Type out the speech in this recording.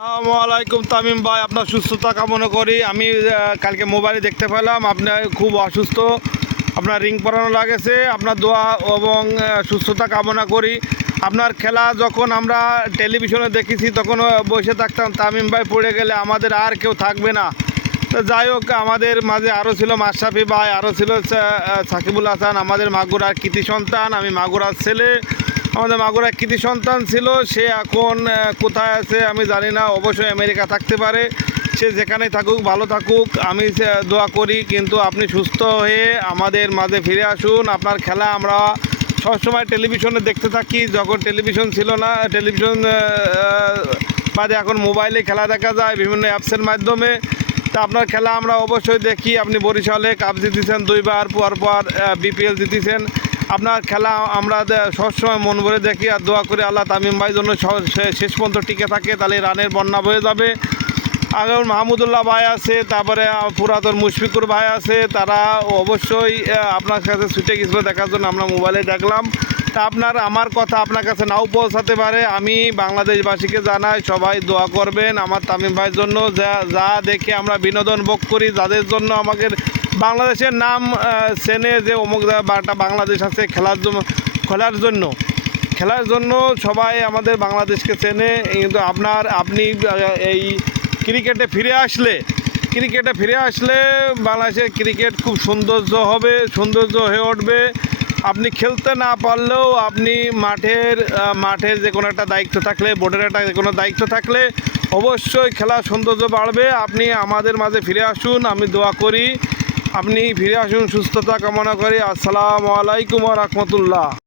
আসসালামু আলাইকুম তামিম ভাই, আপনার সুস্থতা কামনা করি। আমি কালকে মোবাইলে দেখতে পেলাম আপনি খুব অসুস্থ, আপনার রিং পরানো লাগেছে। আপনার দোয়া এবং সুস্থতা কামনা করি। আপনার খেলা যখন আমরা টেলিভিশনে দেখেছি তখন বসে থাকতাম, তামিম ভাই পড়ে গেলে আমাদের আর কেউ থাকবে না। তো যাই হোক, আমাদের মাঝে আরও ছিল মাশরাফি ভাই, আরও ছিল সাকিবুল হাসান, আমাদের মাগুরার কৃতি সন্তান। আমি মাগুরার ছেলে, আমাদের মাগুরার কৃতি সন্তান ছিল। সে এখন কোথায় আছে আমি জানি না, অবশ্যই আমেরিকা থাকতে পারে। সে যেখানে থাকুক ভালো থাকুক, আমি দোয়া করি। কিন্তু আপনি সুস্থ হয়ে আমাদের মাঝে ফিরে আসুন। আপনার খেলা আমরা সবসময় টেলিভিশনে দেখতে থাকি, যখন টেলিভিশন ছিল না। টেলিভিশন বাদে এখন মোবাইলে খেলা দেখা যায় বিভিন্ন অ্যাপসের মাধ্যমে। তা আপনার খেলা আমরা অবশ্যই দেখি। আপনি বরিশালে কাপ জিতেছেন 2 বার, পর বিপিএল জিতেছেন। আপনার খেলা আমরা সবসময় মন ভরে দেখি আর দোয়া করি আল্লাহ তামিম ভাই জন্য শেষ পর্যন্ত টিকে থাকে, তাহলে রানের বন্যা বয়ে যাবে। এখন মাহমুদুল্লাহ ভাই আছে, তারপরে পুরাতন মুশফিকুর ভাই আছে, তারা অবশ্যই আপনার কাছে ছুটে গেছিলো দেখার জন্য। আমরা মোবাইলে দেখলাম। তা আমার কথা আপনার কাছে নাও পৌঁছাতে পারে। আমি বাংলাদেশবাসীকে জানাই, সবাই দোয়া করবেন আমার তামিম ভাইয়ের জন্য। যা দেখে আমরা বিনোদন ভোগ করি, যাদের জন্য আমাদের বাংলাদেশের নাম চেনে যে অমুক একটা বাংলাদেশ আছে খেলার জন্য সবাই আমাদের বাংলাদেশকে চেনে। কিন্তু আপনি এই ক্রিকেটে ফিরে আসলে বাংলাদেশের ক্রিকেট খুব সৌন্দর্য হয়ে উঠবে। আপনি খেলতে না পারলেও আপনি মাঠের যে কোনো একটা দায়িত্ব থাকলে, বোর্ডের একটা যে কোনো দায়িত্ব থাকলে অবশ্যই খেলার সৌন্দর্য বাড়বে। আপনি আমাদের মাঝে ফিরে আসুন, আমি দোয়া করি আপনি ফিরে আসুন, সুস্থতা কামনা করি। আসসালামু আলাইকুম ওয়া রাহমাতুল্লাহ।